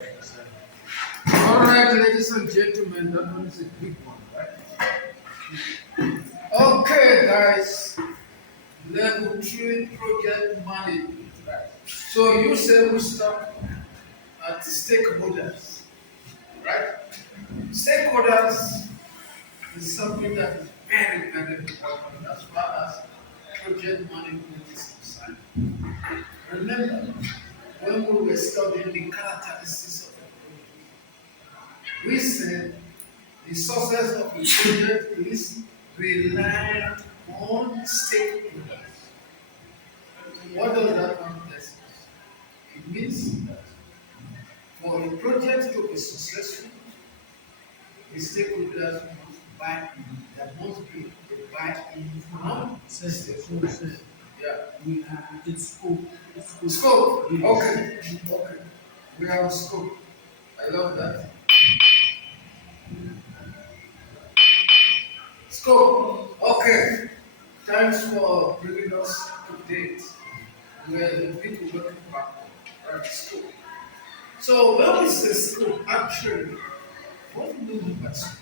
All right, ladies and gentlemen, that one is a big one, right? Okay, guys, level three project management, right? So you said we start at stakeholders, right? Stakeholders is something that is very, very important as far as project management is concerned. Remember, when we were studying the characteristics of a project, we said the success of a project is reliant on stakeholders. What does that mean? It means that for a project to be successful, the stakeholders must buy in. There must be a buy-in from the stakeholders. Yeah. We have it's scope. Scope. Yes. Okay. Okay. We have scope. I love that. Scope. Okay. Thanks for bringing us to date. Where the people working backward. Right. Scope. So when we say scope, actually, what do we mean by scope?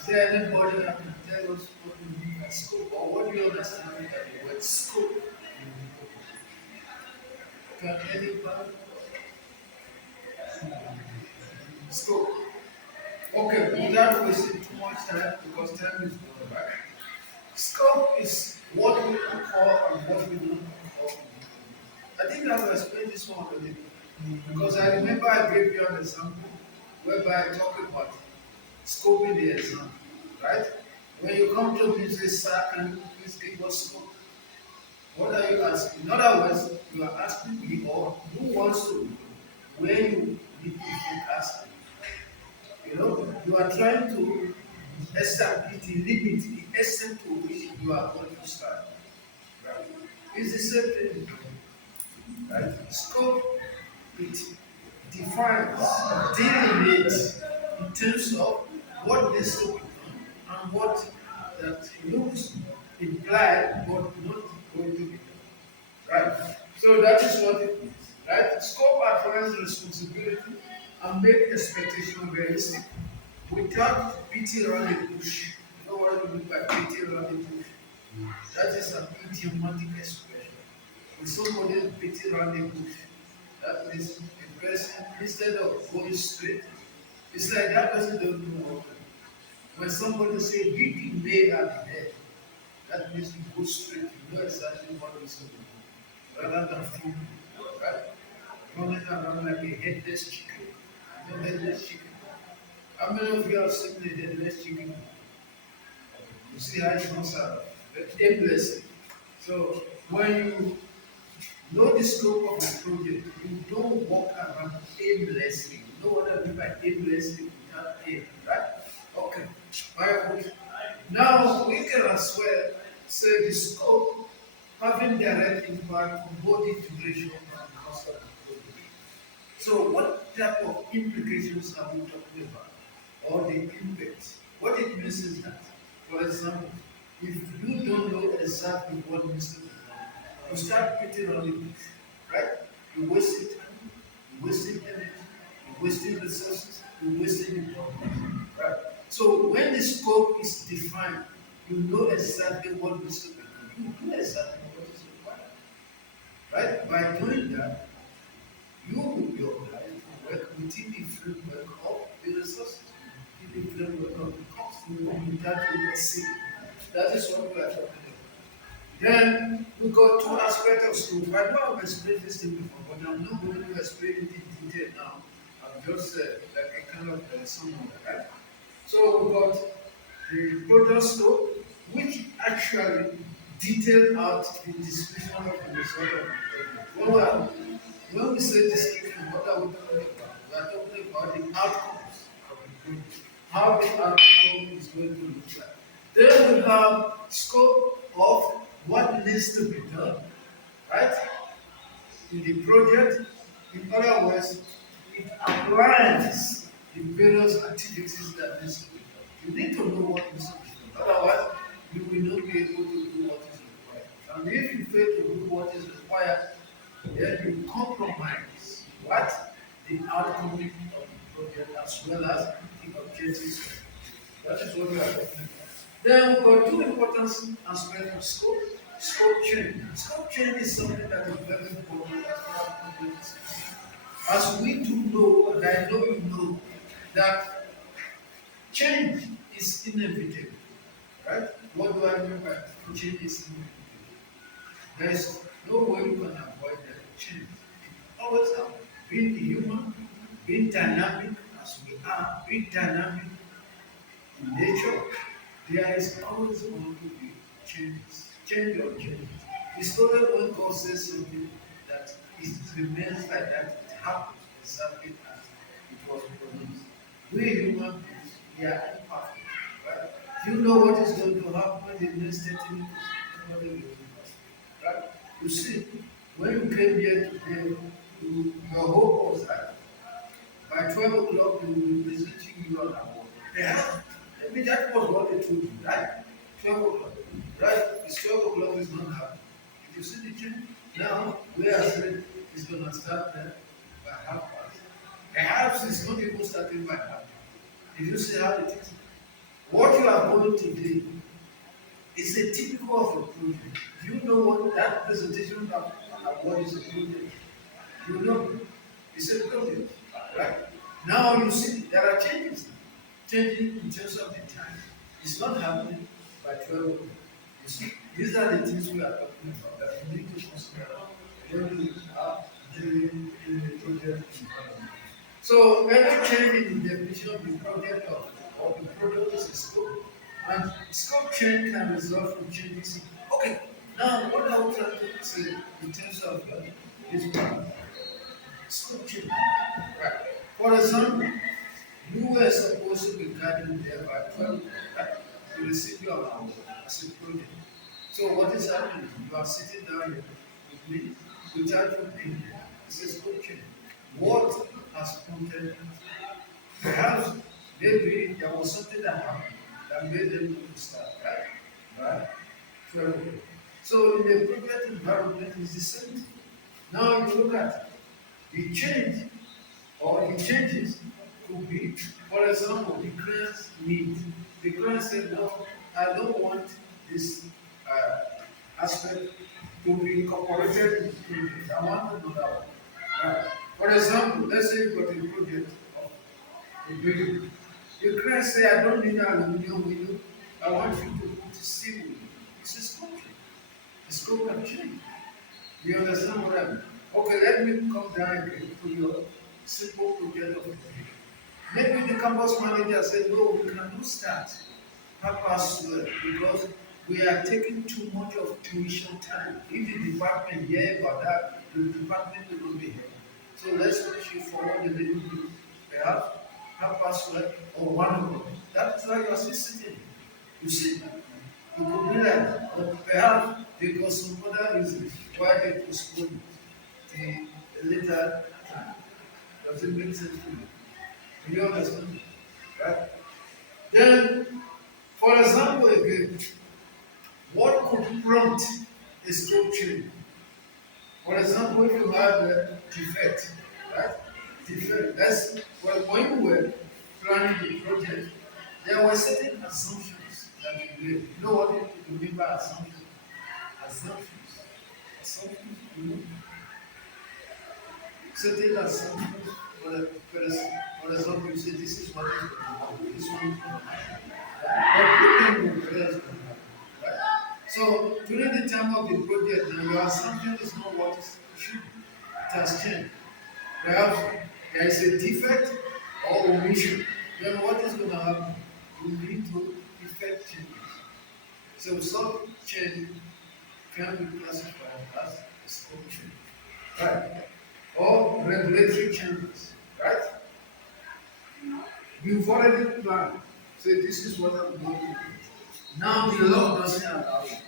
Is there anybody that can tell us what we mean by scope, or what do you understand by the word scope? Can anybody? Scope. Okay, without wasting too much time because time is going by. Scope is what we call and what we don't call. I think I've explained this one already because I remember I gave you an example whereby I talked about scoping the exam, right? When you come to me say, sir, can you please give us scope? What are you asking? In other words, you are asking me or who wants to know where you need to ask. You are trying to establish the limit, the extent to which you are going to start. Right? It's the same thing. Right? Scope, it defines, delimits in terms of what needs to be done and what that looks implied but not going to be done. Right? So that is what it means. Right? Scope outlines responsibility and make expectation realistic without beating around the bush. You know what I mean by beating around the bush? That is an idiomatic expression. When somebody is beating around the bush, that means a person, instead of going straight, it's like that person doesn't know what to do. When somebody say beat the nail at the head, that means you go straight, you know exactly what is going to do. Rather than fool, right? Running around like a headless chicken. You know headless chicken. How many of you have seen the headless chicken? You see how it comes out aimlessly. So when you know the scope of the project, you don't walk around aimlessly. You know what I mean by aimlessly without aim, right? Okay. Very good. Now we can as well say the scope having direct impact on both the duration and cost of the project. So what type of implications are we talking about? Or the impact? What it means is that, for example, if you don't know exactly what needs to be done, you start beating on the bush, right? You're wasting time, you're wasting energy, you're wasting resources, you're wasting information, right? So when the scope is defined, you know exactly what needs to be done. You do exactly what is required, right? By doing that, you will be obliged to work within the framework of the resources, within the framework of the cost, without overseeing. That is what we are talking about. Then we got two aspects of school. I know I've explained this thing before, but I'm not going to explain it in detail now. I've just said like a kind of summary, right? So we got the product scope, which actually detail out the description of the result of the project. When we say description, what are we talking about? We are talking about the outcomes of the project, how the outcome is going to look like. Then we have scope of what needs to be done, right? In the project, in other words, it outlines the various activities that needs to be done. You need to know what needs to be done. Otherwise, you will not be able to do what is required. And if you fail to do what is required, then you compromise what? the outcome of the project as well as the objectives. That is what we are talking about. Then we've got two important aspects of scope. Scope change. Scope change is something that is very important as far as project is concerned. As we do know, and I know you know, that change is inevitable. Right? What do I mean by change is inevitable? There is no way you can avoid that change. It always happens. Being human, being dynamic as we are, being dynamic in nature, there is always going to be changes. Change or change. It's only when God says something that it remains like that, it happens exactly as it was promised. We human beings, we are imperfect. Right? You know what is going to happen in the next 30 minutes. Nobody will know. Right? You see, when you came here today, your hope was that by 12 o'clock, they will be presenting you an award. Yeah. Maybe that was what they told you, right? 12 o'clock. Right? It's 12 o'clock, is not happening. If you see the change, now we are saying it's going to start there by half past. Perhaps it's not even starting by half past. Did you see how it is? What you are going to do is a typical of a project. Do you know what that presentation of an award is a project? You know, it's a problem, right? Now you see there are changes, changing in terms of the time. It's not happening by 12 o'clock. You see, these are the things we are talking about that we need to consider when we are dealing in the project environment. So any change in the definition of the project or the product is a scope, and scope change can result from changes. Okay, now what I would like to say in terms of this one. Scripture. Right. For example, you were supposed to be gathering there by 12 right, to receive your award as a project. So what is happening? You are sitting down here with me without you being there. This is scripture. What has prompted it? Perhaps maybe there was something that happened that made them want to start, right? Right? 12. So in the project environment is the same thing. Now you look at the change or the changes could be, for example, the client's need. The client said, no, I don't want this aspect to be incorporated in the project. I want another one. For example, let's say you've got a project of a building. The client say, I don't need an aluminum window. I want you to put a steel window. It's a sculpture. The scope can change. You understand what I mean? Okay, let me come down again to your simple project of education. Maybe the campus manager said, no, we cannot start half past 12 because we are taking too much of tuition time. If the department hear about that, the department will not be here. So let's push you forward a little bit, perhaps half past 12 or 1 o'clock. That is why you are still sitting. You see, it could be like, or perhaps because some other reason why they postpone the later time. Does it make sense to you? Do you understand? Right? Then, for example, again, what could prompt a scope change? For example, if you have a defect, right? Defect. That's well, when we were planning the project, there were certain assumptions that we made. You know what you mean by assumptions? Assumptions. Assumptions. You know? Certain assumptions. For example, you say this is what is going to happen. This one is going to happen. But you think what else is going to happen. Right? So during the time of the project, now your assumption is not what it should be. It has changed. Perhaps there is a defect or omission. Then what is going to happen? You need to effect changes. So some change can be classified as a scope change. Right? Or regulatory changes. Right? You've already planned. Say this is what I'm going to do. Now the law doesn't allow it.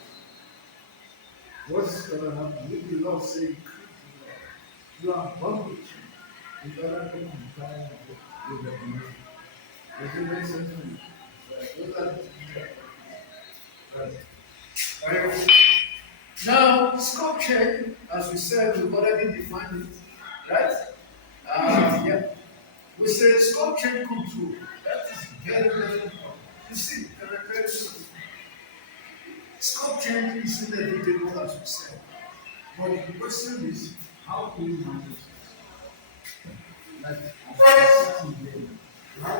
What's going to happen? If the law say you could do that, you are bound to change. In order to comply with the regulation. Does it make sense to you? Right. What are the things that are right? Right. Now, scope check, as we said, we've already defined it, right? Yeah. We say scope change control. That is very, very important. You see, very simple. Scope change is inevitable, as we said. But the question is, how do we manage it? Like, as we sitting there, how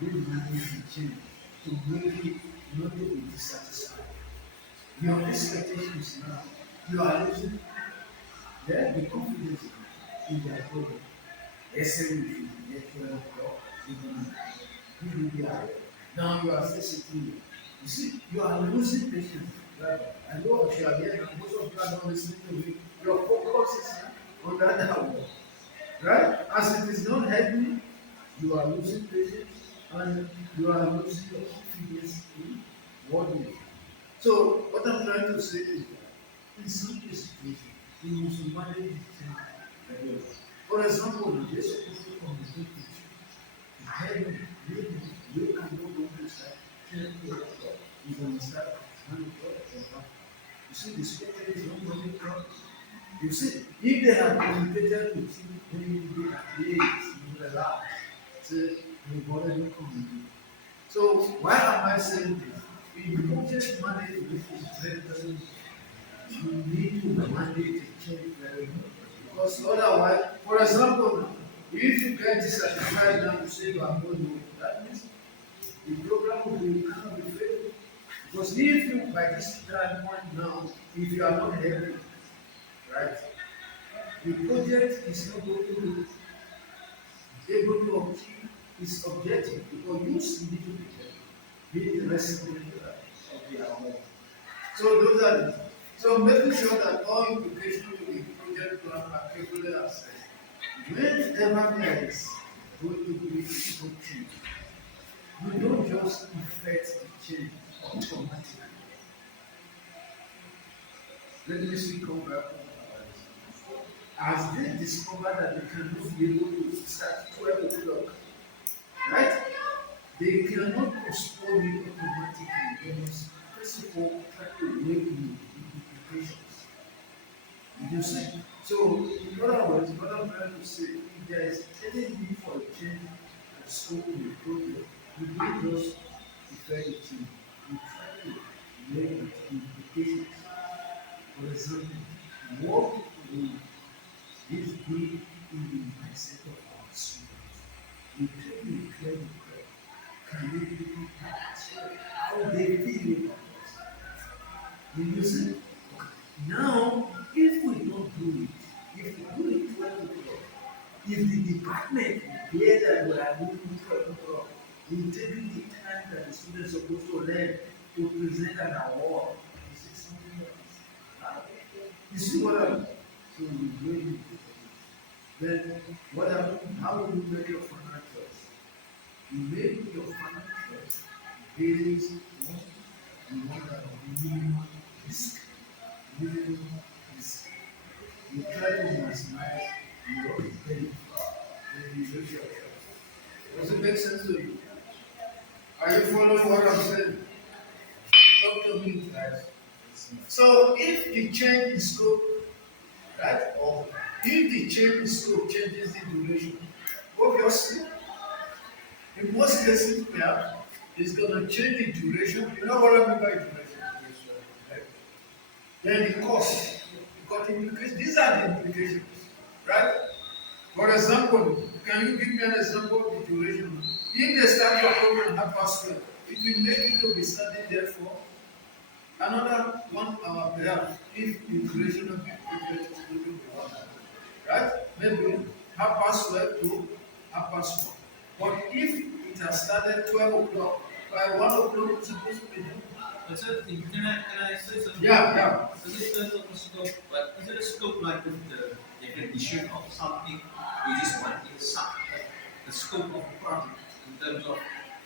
do we manage the change to make it not to be dissatisfied? Your expectations now, you are losing the confidence in their program. Let's say if you get 12 o'clock, you're going to give you the hour. Now you are still sitting here. You see, you are losing patience. Right? I know if you are here, and most of you are not listening to me. Your focus is on that hour. Right? As it is not helping, you are losing patience and you are losing your confidence in what you do. So, what I'm trying to say is that in some situation, you must manage the thing very well. For example, you're supposed to communicate with you. To tell you, maybe you are not going to start 10 o'clock. You're going to start at 1 o'clock or 1. You see, the schedule is not going to come. You see, if they have communicated with you when you be at least, you relax. Say, you already communicate. So why am I saying this? If you don't just manage with is very, very important. You need to manage the change very well. Because otherwise, for example, if you get dissatisfied now, you say you are not doing it, that means the program will be kind of failed. Because if you, by this time point now, if you are not happy, right, the project is not going to be able to achieve its objective because you need to be the recipient of the award. So those are the, so making sure that all implications to the project plan are carefully assessed. Whenever there is going to be a change, you don't just effect the change automatically. Let me see come back on this. As they discover that they cannot be able to start 12 o'clock, right? They cannot postpone it automatically. They must first of all try to weigh the implications. You see? So, in other words, what I'm trying to say, if there is any need for a change of scope in the project, you don't just effect the change. You try to weigh the implications. For example, what will this be in the mindset of our students? We take the clear can we really how they feel about us? You see? Okay. Now, if we don't do it, if we do it 12 o'clock, if the department hear that we are doing 12 o'clock, we taking the time that the students are supposed to learn to present an award, you see something like this. You see what I mean? So we really then what happened? How will you make your final choice? You make your final choice based on the one that minimum risk. Minimum risk. You try to maximize your benefit. Then you make your choice. Does it make sense to you? Are you following what I'm saying? Talk to me, guys. So if you change the scope, right? Or if the change in scope changes the duration, obviously, in most cases, yeah, it's going to change the duration. You know what I mean by duration? Right? Then the cost. Because implications, these are the implications, right? For example, can you give me an example of the duration? If they start your program at 12:30, it will make you to be standing there for another 1 hour perhaps if the duration of the project is going to be 1 hour. Right? Maybe 12:30 to 1:30. But if it has started 12 o'clock, by 1 o'clock it's supposed to be done. Is it, can I say something? Yeah, yeah. Is it a scope, but is it a scope like with the definition of something you just want in some, like the scope of the project in terms of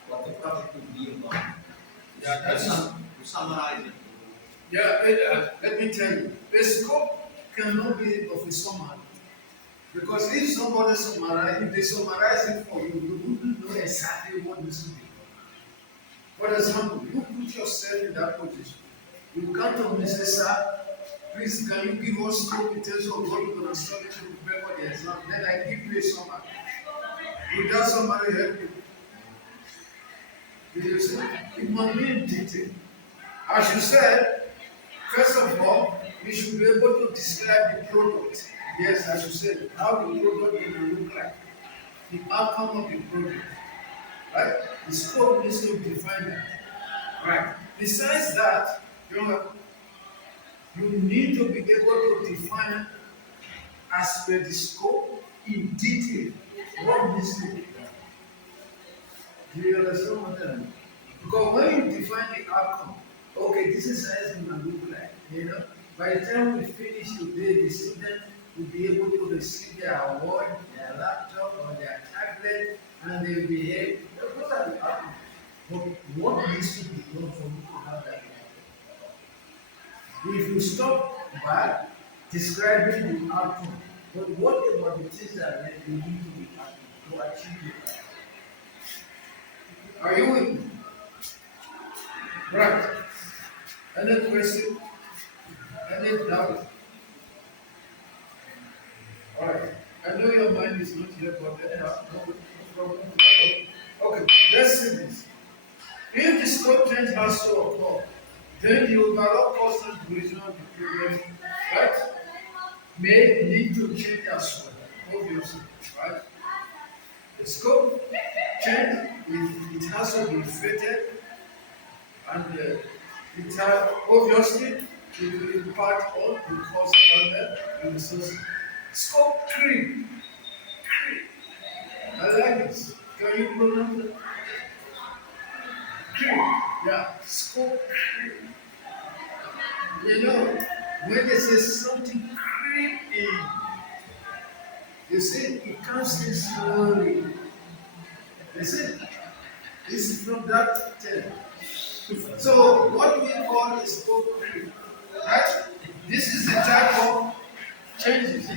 what the project would be about? Yeah, that is. To summarize it. Yeah, let me tell you, the scope cannot be of a summary. Because if somebody summarize, if they summarize it for you, you wouldn't know exactly what needs to be done. For example, you put yourself in that position. You come to me and say, sir, please can you give us scope in terms of what you're going to study to prepare for the exam, then I give you a summary. Will that summary help you? You see, it must be in detail. As you said, first of all, you should be able to describe the product. Yes, as you said, how the product will look like, the outcome of the product. Right? The scope needs to define that. Right. Besides that, you know, you need to be able to define as per the scope in detail what needs to be done. Do you understand what I mean? Because when you define the outcome, okay, this is how it's gonna look like, you know. By the time we finish today, the student will be able to receive their award, their laptop or their tablet, and they will be able. Those are the outcomes. But what needs to be done for you to have that? If you stop by describing the outcome, but what about the things that you need to be happy to achieve it? Are you with me? Right. Any question? Any doubt? Alright. I know your mind is not here, but anyhow, no problem. Okay, let's see this. If the scope change has to occur, then the overall cost and duration of the program, right, may need to change as well, obviously, right? The scope change, it has to be fitted, and it has, obviously, it will impact on the cost and the resources. Scope creep. I like this. Can you pronounce it? Creep. Yeah, scope creep. You know, when they say something creep in, you see, it comes in slowly. You see, this is from that term. So, what we call is scope creep, right? This is the type of changes.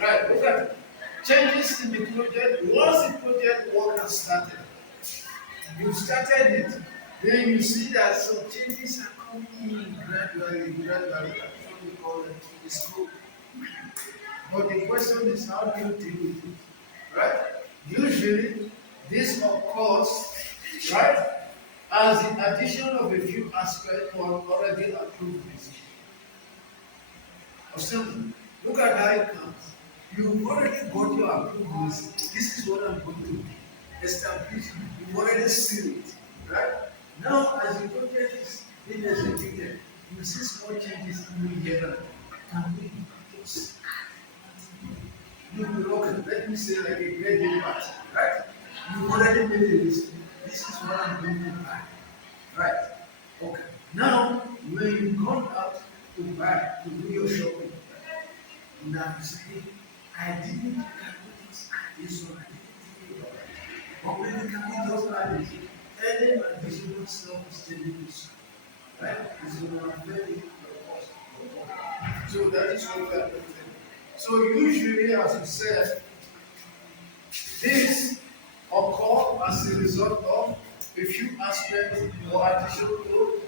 Right, look at it. Changes in the project. Once the project work has started, you started it, then you see that some changes are coming in gradually, gradually. That's what we call it the scope. But the question is, how do you deal with it? Right? Usually, this occurs, right, as the addition of a few aspects to an already approved list. Or something. Look at how it comes. You've already got your approved list. This is what I'm going to establish. You've already seen it. Right? Now, as the project is being executed, you see small changes in here. Can we just you will okay, let me say like a grading part, right? You've already made a list. This is what I'm going to buy. Right? Okay. Now, when you come out to buy, to do your shopping, now you say, I didn't calculate this one, I didn't do it. But when you can just add it, any additional stuff is taking this. Right? It's going to affect your cost. So that is what we are doing. So usually, as you said, this occur as a result of a few aspects or additional to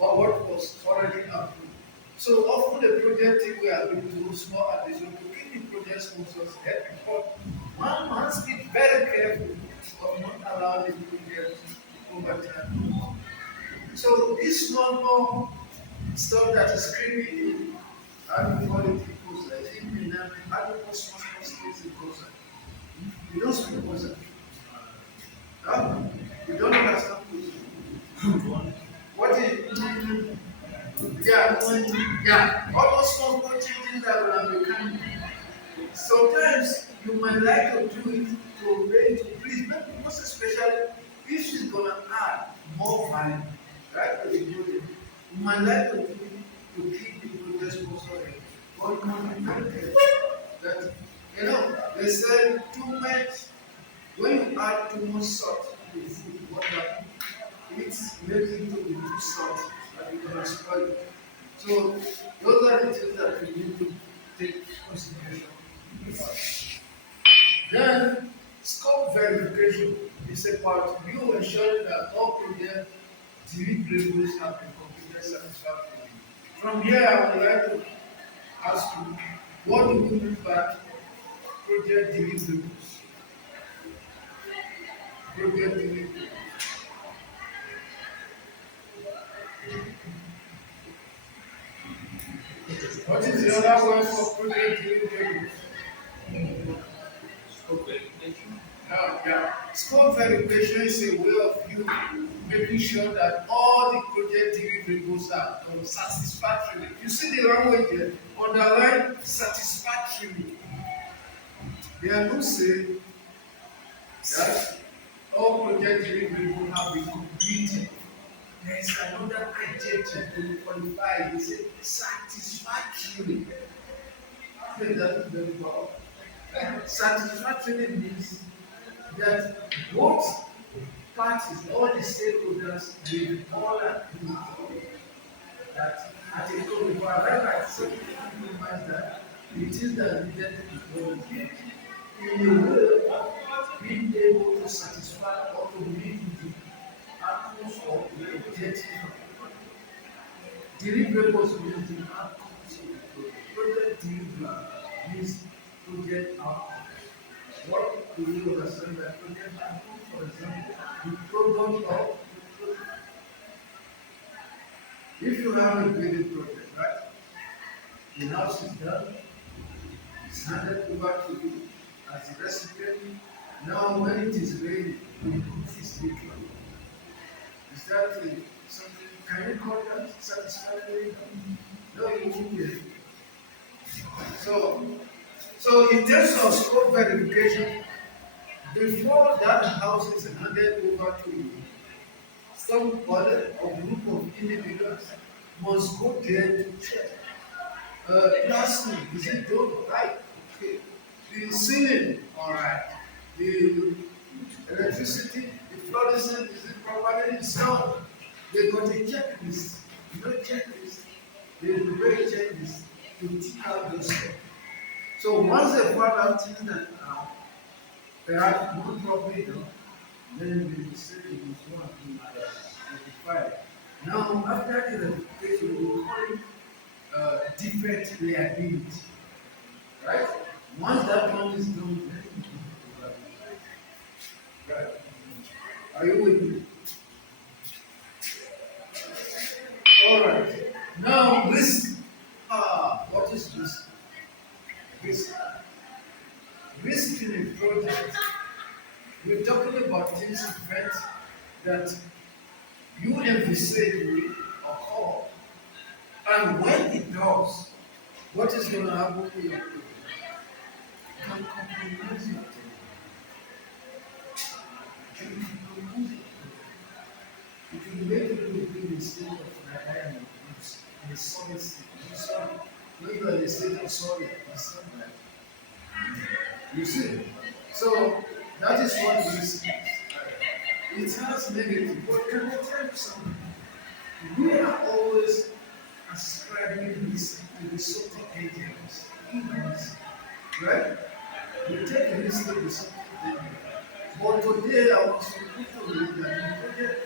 or what was already approved. So often the project team we are doing to small addition to keep the project sponsors happy. But one must be very careful of not allowing the project over time. So this small stuff that is creeping in, how do you call it? I think in how do you call small states in Kosa? You don't speak Kosa. Huh? You don't understand Kosa. What is yeah, yeah, all those small changes that will become. Sometimes you might like to do it to really to please, but most especially if she's gonna add more value, right, to the project. You might like to do it to keep the project sponsored. But you must be very careful that they said too much when you add too much salt to the food, what happens? It's making to be too salty and you can spoil it. So those are the things that we need to take consideration. Then scope verification is about you ensuring that all project deliverables have been completed satisfactorily. From here, I would like to ask you, what do you mean by project deliverables. Project deliverables. What is the other word for project deliverables? Scope verification. Yeah. Scope verification is a way of you making sure that all the project deliverables are done satisfactorily. You see the language there? Underline satisfactorily. They are not saying that all project deliverables have been completed. There is another adjective to qualify. They say satisfactorily. That is very powerful. Satisfactorily means that both parties, all the stakeholders, will all agree that at a goal, if I arrive at certain compromise that it is that needed to be done in a way being able to satisfy or to meet the outcomes of the objective. Deliverables means the outcomes of the project. Project delivery means project outcomes. What do you understand by project outcomes? For example, the product of if you have a building project, right? The house is done, it's handed over to you as a recipient. Now, when it is ready, the proof is leaking. Is that something? Can you call that satisfactory? No, you won't get it. So, so in terms of scope verification, before that house is handed over to you, somebody or group of individuals must go there to check. Plastic, is it done right? Okay. The ceiling, all right. The electricity, the fluorescent, is it properly installed? They got a checklist. No checklist. They will very checklist to tick out those stuff. So once they find out things that perhaps not properly done, then they will say it is one to notify. Now, after the notification, we call it defect liability. Right? Once that one is done, right? Are you with me? All right. Now, risk. What is risk? Risk. Risk in a project. We're talking about things, events that you envisage will occur. And when it does, what is going to happen to your project? You can compromise your project. You can compromise it. It will make you be in a state of denial in a solid state. You sorry. When you are in a state of sorry, it's not like you see. So that is what risk is. It has negative, but can I tell you something? We are always ascribing risk to the something agents. Humans, right? We take risk to the something agent. But today I want to put to you that in project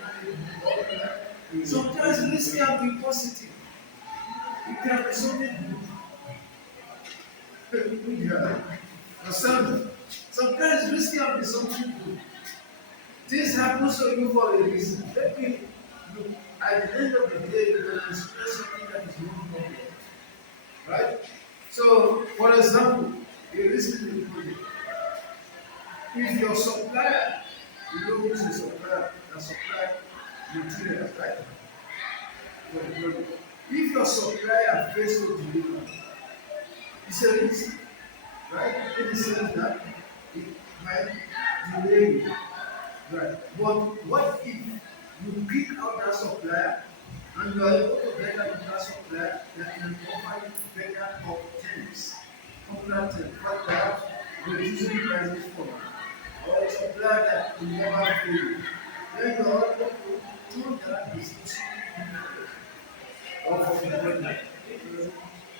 management, sometimes risk can be positive. It can be something good. Yeah. Understand? Sometimes risk can be something good. This happens to you for a reason. Let me look at the end of the day, you're going to express something that is not problem. Right? So, for example, a risk in the project. If your supplier, you know who's a supplier that supply materials, right? For the project. If your supplier fails to deliver, it's a risk, right? In the sense that it might delay you. Right. But what if you pick out that supplier and you are able to get out that supplier that can offer you better terms, popular terms, but perhaps reducing prices for you, or a supplier that will never fail you. Then you are able to do that is or for the project.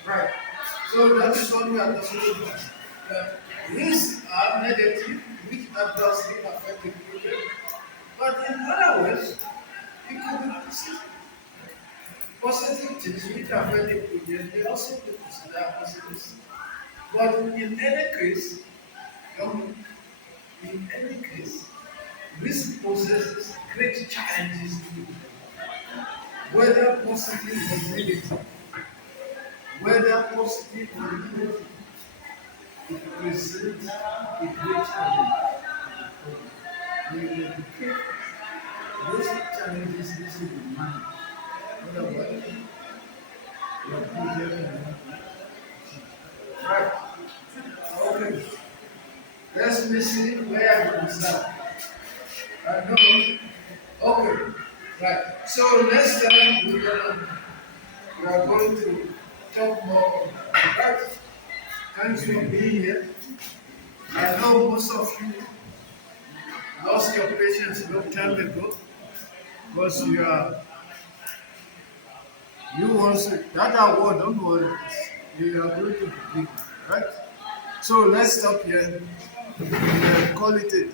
Right. So that is what we are talking about. That risks are negative, which adversely affect the project. But in other ways, it could be positive. Positive things which affect the project, they also be considered positive. But in any case, Um, in any case, risk poses great challenges to you, whether positive or negative, whether positive or negative, it presents a great challenge to the problem. And you must be careful. Those challenges need to be managed. Otherwise, your project will not be achieved. Right. Okay. Let's listen where I'm going to start. I know. Okay. Right. So next time we are going to talk more on that. Right. Thanks for being here. I know most of you lost your patience a long time ago because you also that award, don't worry, you are going to be given, right? So let's stop here and call it a day.